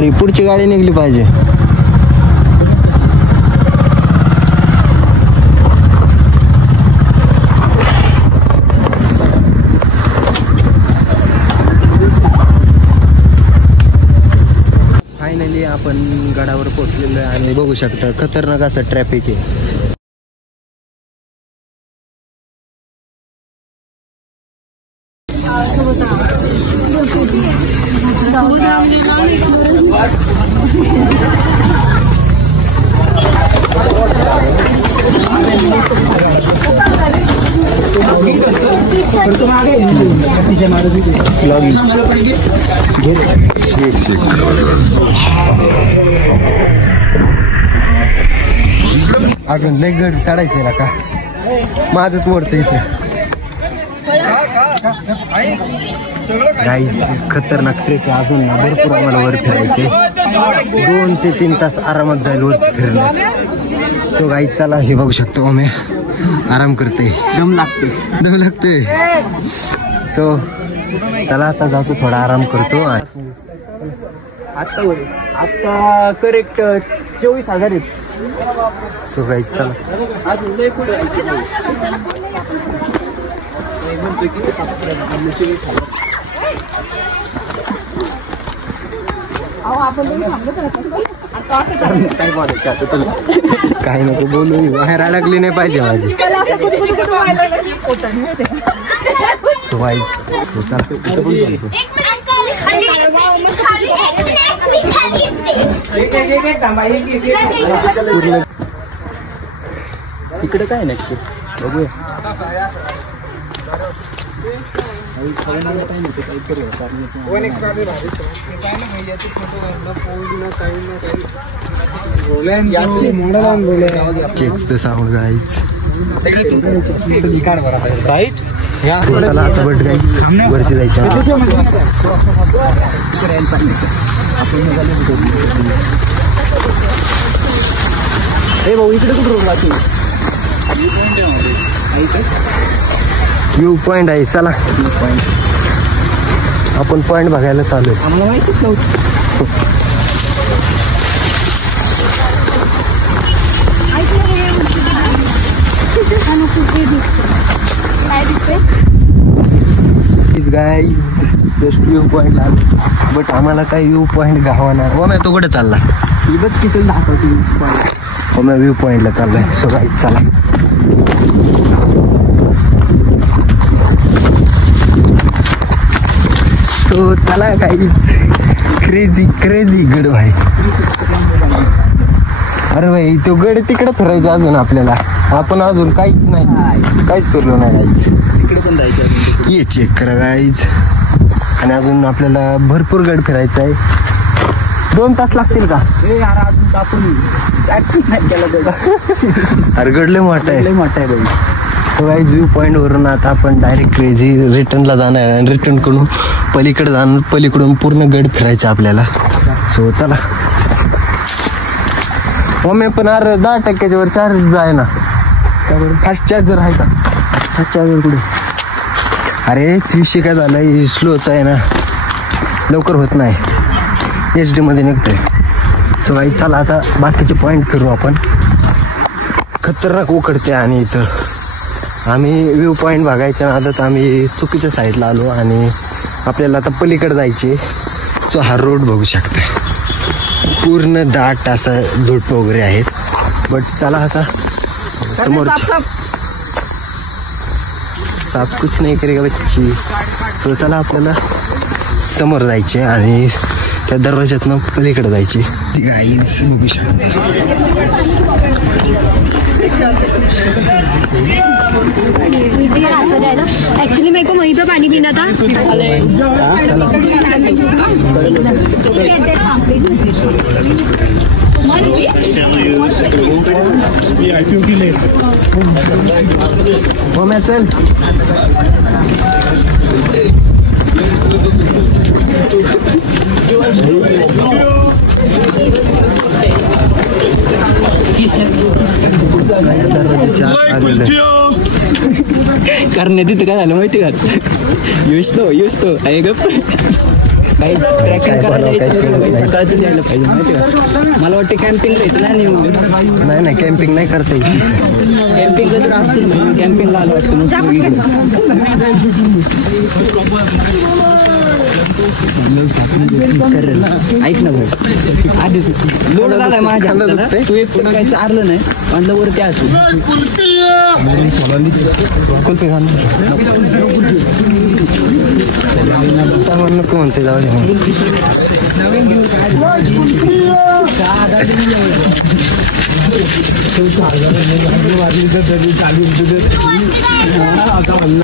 अरे पुढची गाडी निघली पाहिजे. फायनली आपण गडावर पोहोचलेलो आहे आणि बघू शकता खतरनाक असं ट्रॅफिक आहे. अजून लय गड चढायचं ना का माझंच मोडतं इथे. गाईच खतरनाक ट्रेक आहे. अजून भरपूर आम्हाला वर फिरायचे. 2 ते 3 तास आरामात जाईल वर फिरणं. तो गाईच चला हे बघू शकतो आम्ही आराम करते. दम लागते. सो चला आता जातो थोडा आराम करतो. आता करेक्ट 24,000 आहेत. सो गाईच चला. काही नको बोलू बाहेर अडकली नाही पाहिजे माझी. इकडे काय नक्की बघूया. Checks the sound guys. Right चला आता बट गाईज वरती जायचं. हे भाऊ इकडे कुठं बाकी व्ह्यू पॉइंट आहे. चला आपण पॉइंट बघायला चालू आहे. आम्हाला माहितीच नव्हतं. गाईज जस्ट व्ह्यू पॉइंट आलो बट आम्हाला काही व्ह्यू पॉइंट गावाना. हो मॅ तो कुठे चालला? बघ किती दाखवते. हो मॅ व्ह्यू पॉइंटला चाललाय. सो गाईज चला. सो चला गाईज. क्रेझी गड भाई. अरे भाई तो गड तिकडे फिरायचा अजून आपल्याला. आपण अजून काहीच करलो नाही गाईज. तिकडे पण जायचं. ये चेक करा गाईज. आणि अजून आपल्याला भरपूर गड फिरायचा आहे. 2 तास लागतील का? अरे गड लय मोठा आहे. तो गाईज व्ह्यू पॉइंट वरून आता आपण डायरेक्ट क्रेझी रिटर्नला जाणार आहे. आणि रिटर्न करून पलीकडे जाणार. पलीकडून पूर्ण गड फिरायचं आपल्याला. सो चला. मग पण अरे 10% वर चार्ज आहे ना. फास्ट चार्जर आहे का? फास्ट चार्जर कुठे? अरे 300 काय झालं स्लोच आहे ना. लवकर होत नाही. HD मध्ये निघतोय. सो गाईज चला आता बाकीचे पॉईंट फिरू आपण. खतरनाक उकडते आणि इथं आम्ही व्ह्यू पॉईंट बघायच्या नादात आम्ही चुकीच्या साईडला आलो आणि आपल्याला आता पलीकडे जायचे. सो हा रोड बघू शकता पूर्ण दाट असं झुडपं वगैरे आहेत. बट चला आता समोर साफ कुछ नाही करेगा बच्ची. सो चला आपल्याला समोर जायचे आणि त्या दरवाज्यातनं पलीकडे जायचे. गाईज बघू शकता. एक्चुअली मेरे को वहीं पे पानी पीना था. हो मैं चल. कारण तिथं काय झालं माहिती का? येस तो आहे गप्प. काही ट्रॅकिंग करायला सकाळचं यायला पाहिजे माहिती का? मला वाटतं कॅम्पिंगला येतं नाही निघून. नाही कॅम्पिंग नाही करता येईल. कॅम्पिंगला तर असतील कॅम्पिंगला आलं वाटतं ऐक ना भाऊ आधी लोड झालाय माझ्या तू एक काही चारलं नाही म्हणलं वरती असू नको म्हणते जाऊ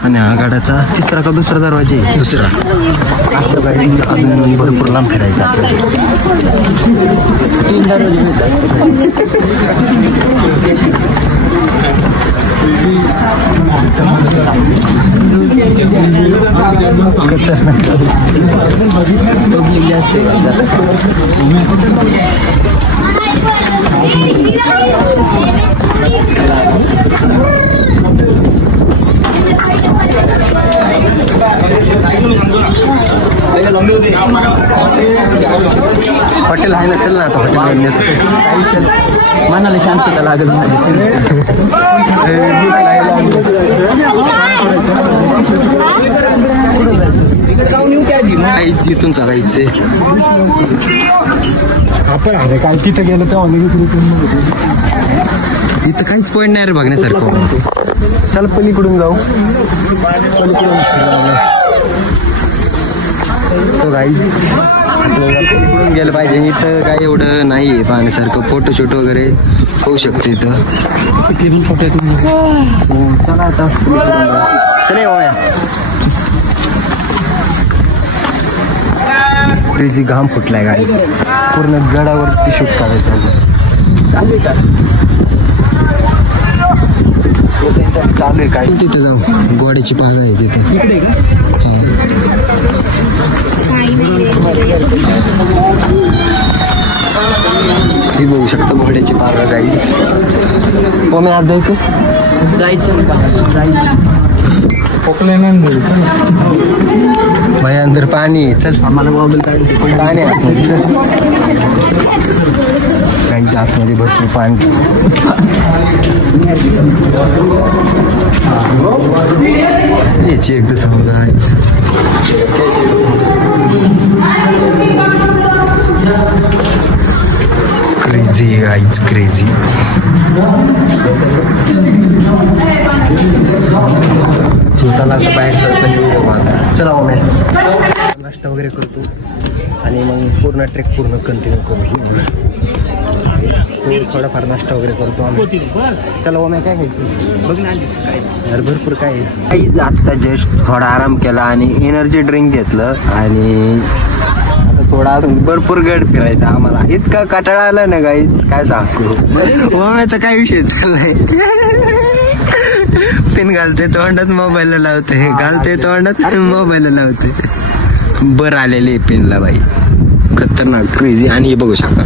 आणि हा गाड्याचा तिसरा का दुसरा दरवाजा आहे दुसरा. आपल्या गाडी अजून भरपूर लांब फिरायचं आपल्याला. 3 दरवाजे मिळतात. हॉटेल आहे ना चल ना आता हॉटेल मनाला शांतता लागेल काहीच इथून चालायचे आपण अरे काय तिथं गेलं इथं काहीच पॉईंट नाही रे बघण्यासारखं. चल पलीकडून जाऊ. तो काही आपल्याला गेलं पाहिजे. इथं काय एवढं नाही आहे पाहण्यासारखं. फोटोशूट वगैरे होऊ शकते इथं. चला आता चला जी घाम फुटलाय गाडी पूर्ण गडावरती शूट करायचं चालू आहे काय तिथे जाऊ. गोड्याची पाज आहे तिथे. ही बघू शकता घोड्याची पागा गाईच. हो मी आज जायचं भाई अंदर पाणी आहे. चल पाणी चल गाईच आतमध्ये भरपूर पाणी. याची एकदा सांगा गाईच क्रेझी गाईच क्रेझी. चला आता बाहेर चला मग नाश्ता वगैरे करतो आणि मग पूर्ण ट्रेक पूर्ण कंटिन्यू करू. थोडाफार नाश्ता वगैरे करतो आम्ही. चला मग काय खायचं बघ ना यार भरपूर काय काहीच. आत्ता जस्ट थोडा आराम केला आणि एनर्जी ड्रिंक घेतलं आणि आता थोडा भरपूर गड फिरायचा आम्हाला. इतका कंटाळा आला ना गाईज काय सांगू. वामाचा काय विषय चाललाय. पेन घालते तोंडात मोबाईलला लावते घालते तोंडात मोबाईलला लावते. बरं आलेले पेनला बाई खतरनाक क्रेझी. आणि हे बघू शकता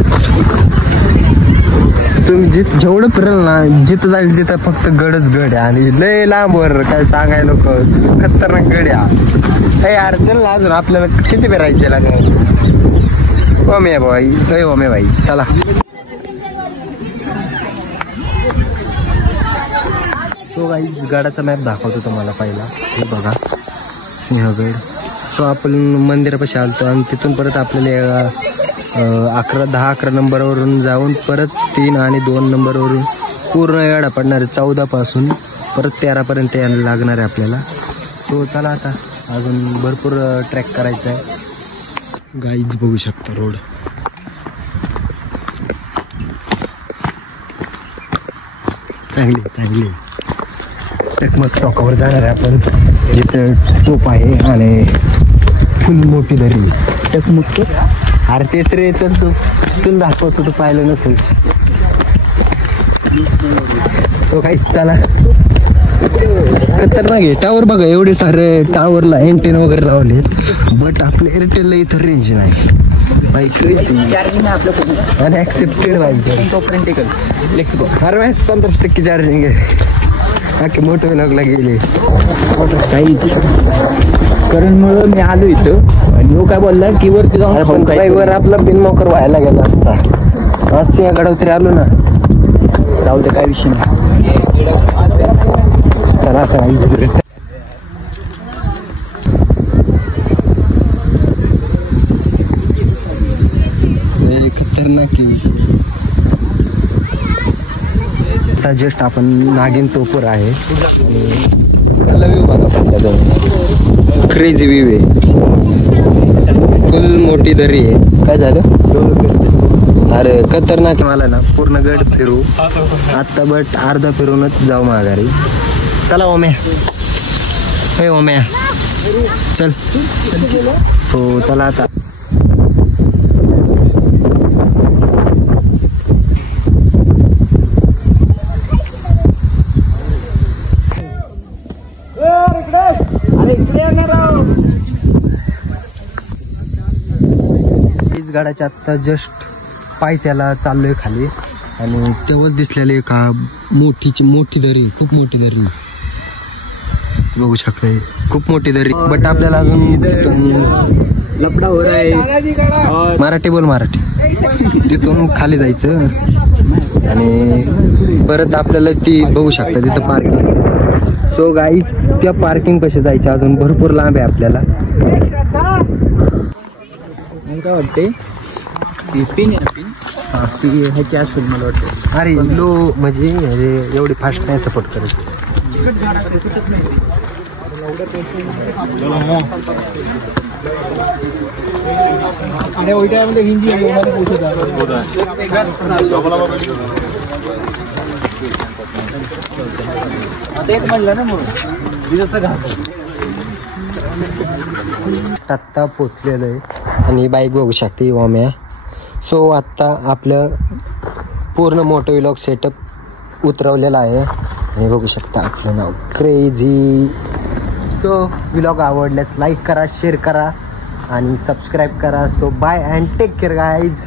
तुम्ही जेवढं फिरल ना जिथं जाईल तिथं फक्त गडच गड आहे आणि लय लांबवर काय सांगायला नको खतरनाक गड आहे यार. चल ना अजून आपल्याला किती फिरायचे लागणार. ओमे बाई ओमे बाई चला. तो काही गडाचा मॅप दाखवतो तुम्हाला पहिला. हे बघा सिंहगड. तो आपण मंदिरापाशी आलतो आणि तिथून परत आपल्याला 10-11 नंबरवरून जाऊन परत 3 आणि 2 नंबरवरून पूर्ण गडा पडणार आहे. 14 पासून परत 13 पर्यंत यायला लागणार आहे आपल्याला. तो चला आता अजून भरपूर ट्रॅक करायचा आहे. गाईज बघू शकता रोड चांगली टकमक टॉकावर जाणार आहे आपण. जिथं तोप आहे आणि फुल मोठी दरी टकमक. अरे तेच रे तर तुला दाखवतो तू पाहिलं नसेल. तो काहीच चला खतरनाक आहे. टावर बघा एवढे सारे टावरला एंटेन वगैरे लावले बट आपल्या एअरटेलला इथं रेंज नाही. अनएक्सेप्टेड हर वेळेस 15% चार्जिंग आहे. बाकी मोठं लागला गेले काहीच करणमुळं मी आलो इथं आणि तो काय बोलला की वरती जाऊन काय वर आपला बिनमोकर व्हायला गेला असता आज सिंहगडावर तरी आलो ना. जाऊ दे, काय विषय नाही. चला खतरनाक जस्ट आपण नागिन टोपर आहे. क्रेझी व्ह्यू आहे. फुल मोठी दरी आहे. काय झालं? अरे खतरनाक. मला ना पूर्ण गड फिरू आता, बट अर्धा फिरूनच जाऊ माघारी. चला ओम्या, हे ओम्या चल. हो चला आता. गडाच्या आत्ता जस्ट पाय त्याला चाललोय खाली आणि तेव्हाच दिसलेले का मोठी दरी, खूप मोठी दरी बघू शकताय. खूप मोठी दरी, बट आपल्याला अजून लपडा हो रहा है. मराठी बोल, मराठी. तिथून खाली जायचं आणि परत आपल्याला ती बघू शकता तिथं पार्किंग. सो गाईज त्या पार्किंग कशी जायचं अजून भरपूर लांब आहे आपल्याला. काय वाटते ती पिन आहे ना, पिन ती ह्याची असेल मला वाटतं. अरे लो म्हणजे एवढी फास्ट नाही सपोर्ट करत. आत्ता पोचलेलं आहे आणि बाईक बघू शकते ओम्या. सो आत्ता आपलं पूर्ण मोठं व्लॉग सेटअप उतरवलेलं आहे आणि बघू शकता आपलं नाव क्रेझी. सो व्लॉग आवडल्यास लाईक करा, शेअर करा आणि सबस्क्राईब करा. So bye and take care guys.